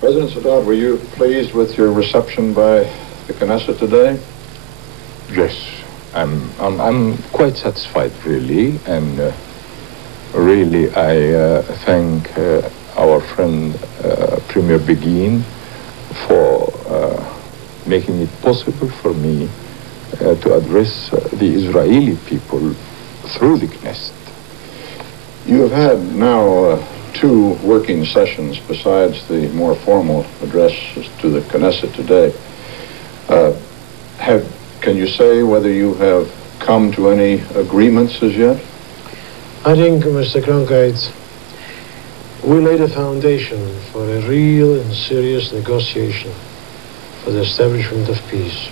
President Sadat, were you pleased with your reception by the Knesset today? Yes, I'm quite satisfied, really, and really I thank our friend Premier Begin for making it possible for me to address the Israeli people through the Knesset. You have had now 2 working sessions besides the more formal address to the Knesset today. Can you say whether you have come to any agreements as yet? I think, Mr. Cronkite, we laid a foundation for a real and serious negotiation for the establishment of peace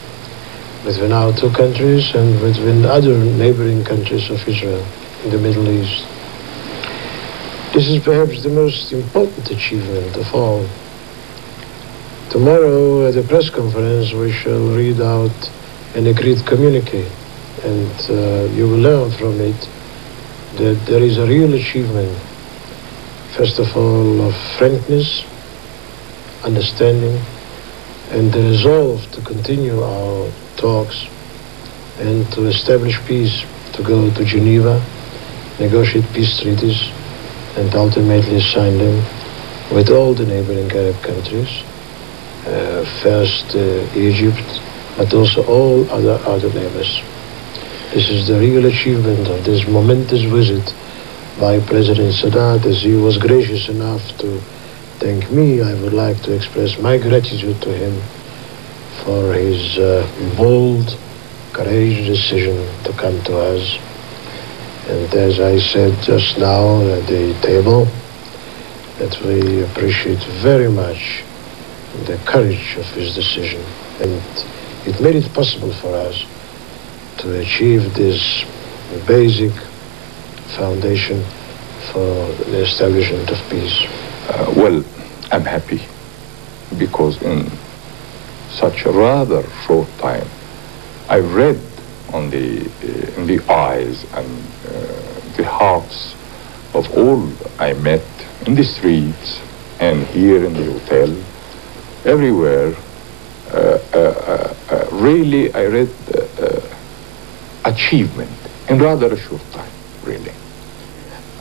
between our 2 countries and between other neighboring countries of Israel in the Middle East. This is perhaps the most important achievement of all. Tomorrow at the press conference we shall read out an agreed communique, and you will learn from it that there is a real achievement, first of all, of frankness, understanding, and the resolve to continue our talks and to establish peace, to go to Geneva, negotiate peace treaties, and ultimately sign them with all the neighboring Arab countries, first Egypt, but also all other neighbors. This is the real achievement of this momentous visit by President Sadat. As he was gracious enough to thank me, I would like to express my gratitude to him for his bold, courageous decision to come to us. And as I said just now at the table, that we appreciate very much the courage of his decision. And it made it possible for us to achieve this basic foundation for the establishment of peace. Well, I'm happy because in such a rather short time, I read in the eyes and the hearts of all I met in the streets and here in the hotel, everywhere. Really, I read achievement in rather a short time, really.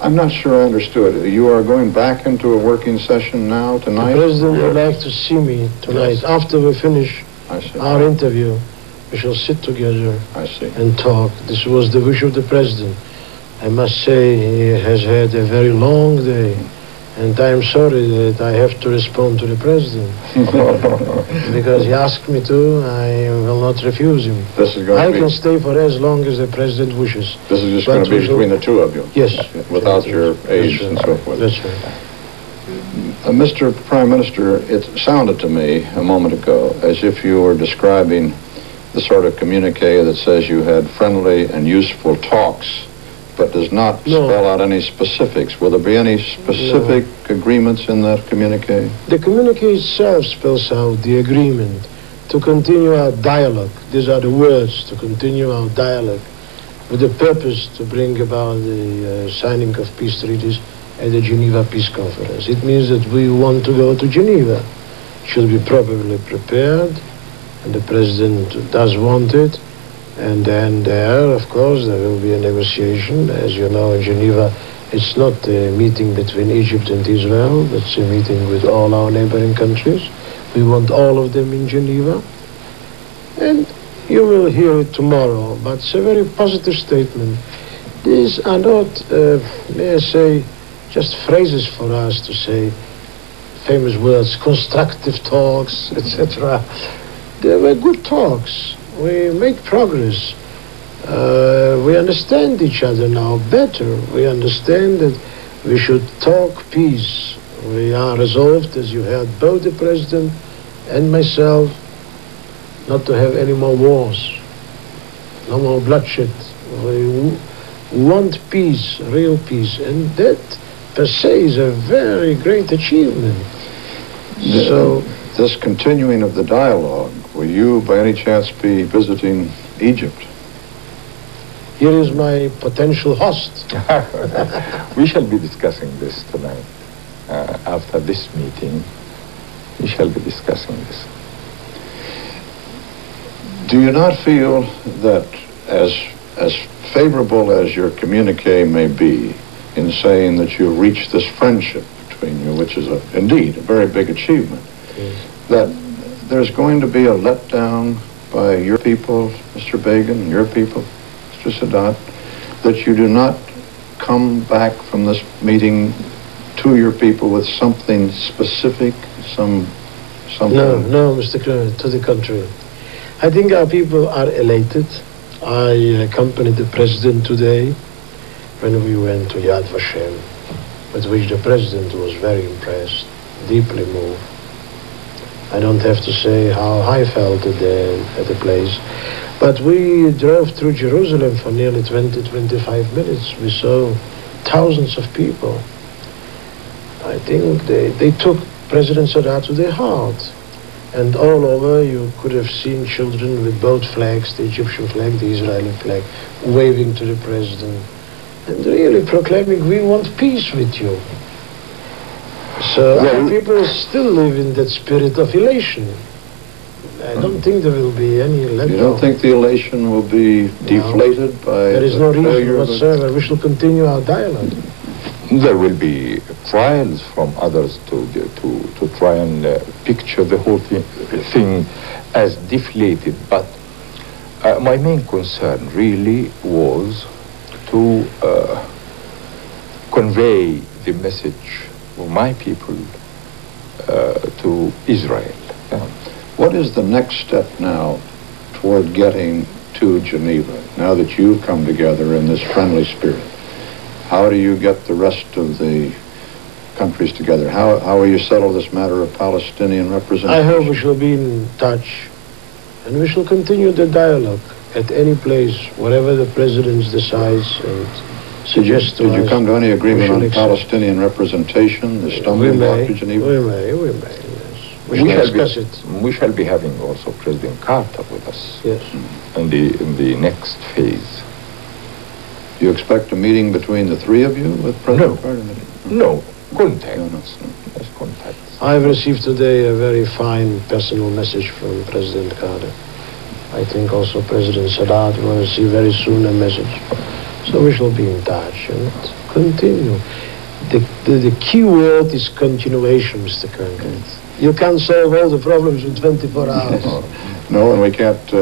I'm not sure I understood. You are going back into a working session now, tonight? The President would like to see me tonight. Yes. After we finish our interview, we shall sit together and talk. This was the wish of the President. I must say he has had a very long day, and I am sorry that I have to respond to the President. Because he asked me to, I will not refuse him. I can stay for as long as the President wishes. This is just going to be between the 2 of you? Yes. Without your aides and so forth? That's right. Mr. Prime Minister, it sounded to me a moment ago as if you were describing the sort of communique that says you had friendly and useful talks, but does not spell out any specifics. Will there be any specific agreements in that communique? The communique itself spells out the agreement to continue our dialogue. These are the words, to continue our dialogue, with the purpose to bring about the signing of peace treaties at the Geneva Peace Conference. It means that we want to go to Geneva. Should be properly prepared, and the President does want it. And then there, of course, there will be a negotiation. As you know, in Geneva, it's not a meeting between Egypt and Israel, but it's a meeting with all our neighboring countries. We want all of them in Geneva. And you will hear it tomorrow, but it's a very positive statement. These are not, may I say, just phrases for us to say famous words, constructive talks, etc. They were good talks. We make progress. We understand each other now better. We understand that we should talk peace. We are resolved, as you heard, both the President and myself, not to have any more wars, no more bloodshed. We want peace, real peace, and that per se is a very great achievement. So, this continuing of the dialogue, will you by any chance be visiting Egypt? Here is my potential host. We shall be discussing this tonight after this meeting. we shall be discussing this. Do you not feel that as favorable as your communique may be in saying that you reached this friendship between you, which is indeed a very big achievement, that there's going to be a letdown by your people, Mr. Begin, and your people, Mr. Sadat, that you do not come back from this meeting to your people with something specific, something? No, Mr. Kerr, to the contrary. I think our people are elated. I accompanied the president today when we went to Yad Vashem, with which the president was very impressed, deeply moved. I don't have to say how I felt at the place. But we drove through Jerusalem for nearly 20-25 minutes. We saw thousands of people. I think they took President Sadat to their heart. And all over you could have seen children with both flags, the Egyptian flag, the Israeli flag, waving to the president and really proclaiming, we want peace with you. So our people still live in that spirit of elation. I don't think there will be any letdown. You don't think the elation will be deflated by There is no reason whatsoever. We shall continue our dialogue. There will be trials from others to try and picture the whole thing as deflated. But my main concern really was to convey the message of my people to Israel. Yeah. What is the next step now toward getting to Geneva, now that you've come together in this friendly spirit? How do you get the rest of the countries together? How will you settle this matter of Palestinian representation? I hope we shall be in touch, and we shall continue the dialogue at any place, wherever the president decides and suggests to us. Did you come to any agreement on Palestinian representation, the stumbling block to Geneva? We may, yes. We shall discuss it. We shall be having also President Carter with us. Yes. In the next phase. Do you expect a meeting between the three of you with President Carter? No. Contact. No. Yes, contact. I've received today a very fine personal message from President Carter. I think also President Sadat will receive very soon a message. So we shall be in touch and continue. The key word is continuation, Mr. Cronkite. You can't solve all the problems in 24 hours. No, and we can't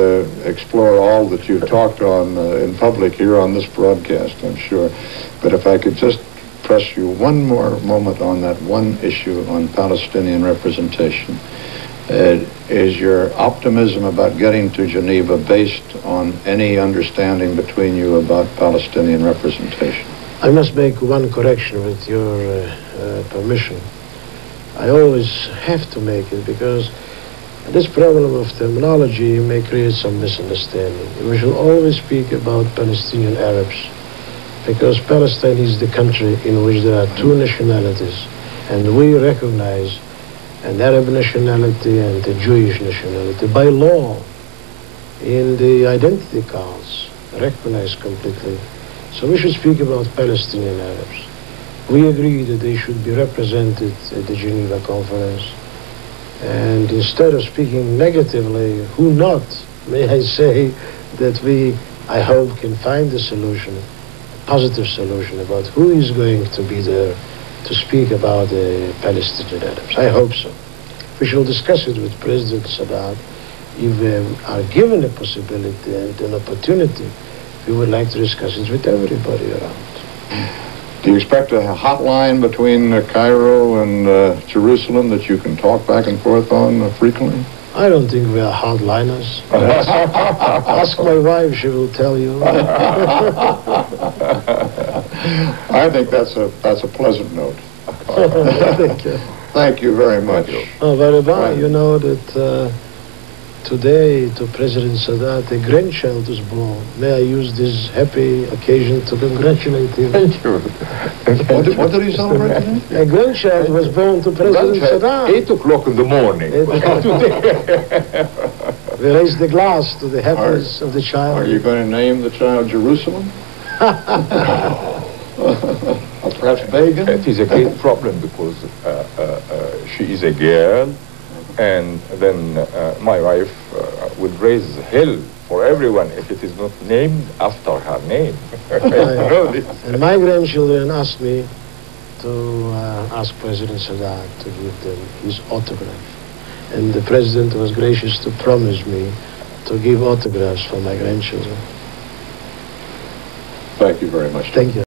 explore all that you've talked on in public here on this broadcast, I'm sure. But if I could just press you one more moment on that one issue on Palestinian representation. Is your optimism about getting to Geneva based on any understanding between you about Palestinian representation? I must make one correction with your permission. I always have to make it because this problem of terminology may create some misunderstanding. We should always speak about Palestinian Arabs because Palestine is the country in which there are two nationalities, and we recognize an Arab nationality and a Jewish nationality by law in the identity cards, recognized completely. So we should speak about Palestinian Arabs. We agree that they should be represented at the Geneva Conference. And instead of speaking negatively, who not, may I say that we, I hope, can find a solution, a positive solution about who is going to be there to speak about the Palestinian Arabs. I hope so. We shall discuss it with President Sadat. If we are given a possibility and an opportunity, we would like to discuss it with everybody around. Do you expect a hotline between Cairo and Jerusalem that you can talk back and forth on frequently? I don't think we are hardliners. Ask my wife, she will tell you. I think that's a pleasant note. Thank you. Thank you very much. Oh, Baraba, you know that today to President Sadat, a grandchild was born. May I use this happy occasion to congratulate him? Thank you. What did he celebrate today? A grandchild was born to President Sadat. 8 o'clock in the morning. We raise the glass to the happiness of the child. Are you going to name the child Jerusalem? Or perhaps Begin? It is a great problem because she is a girl And then my wife would raise hell for everyone if it is not named after her name. You know this. And my grandchildren asked me to ask President Sadat to give them his autograph. And the President was gracious to promise me to give autographs for my grandchildren. Thank you very much. Thank you.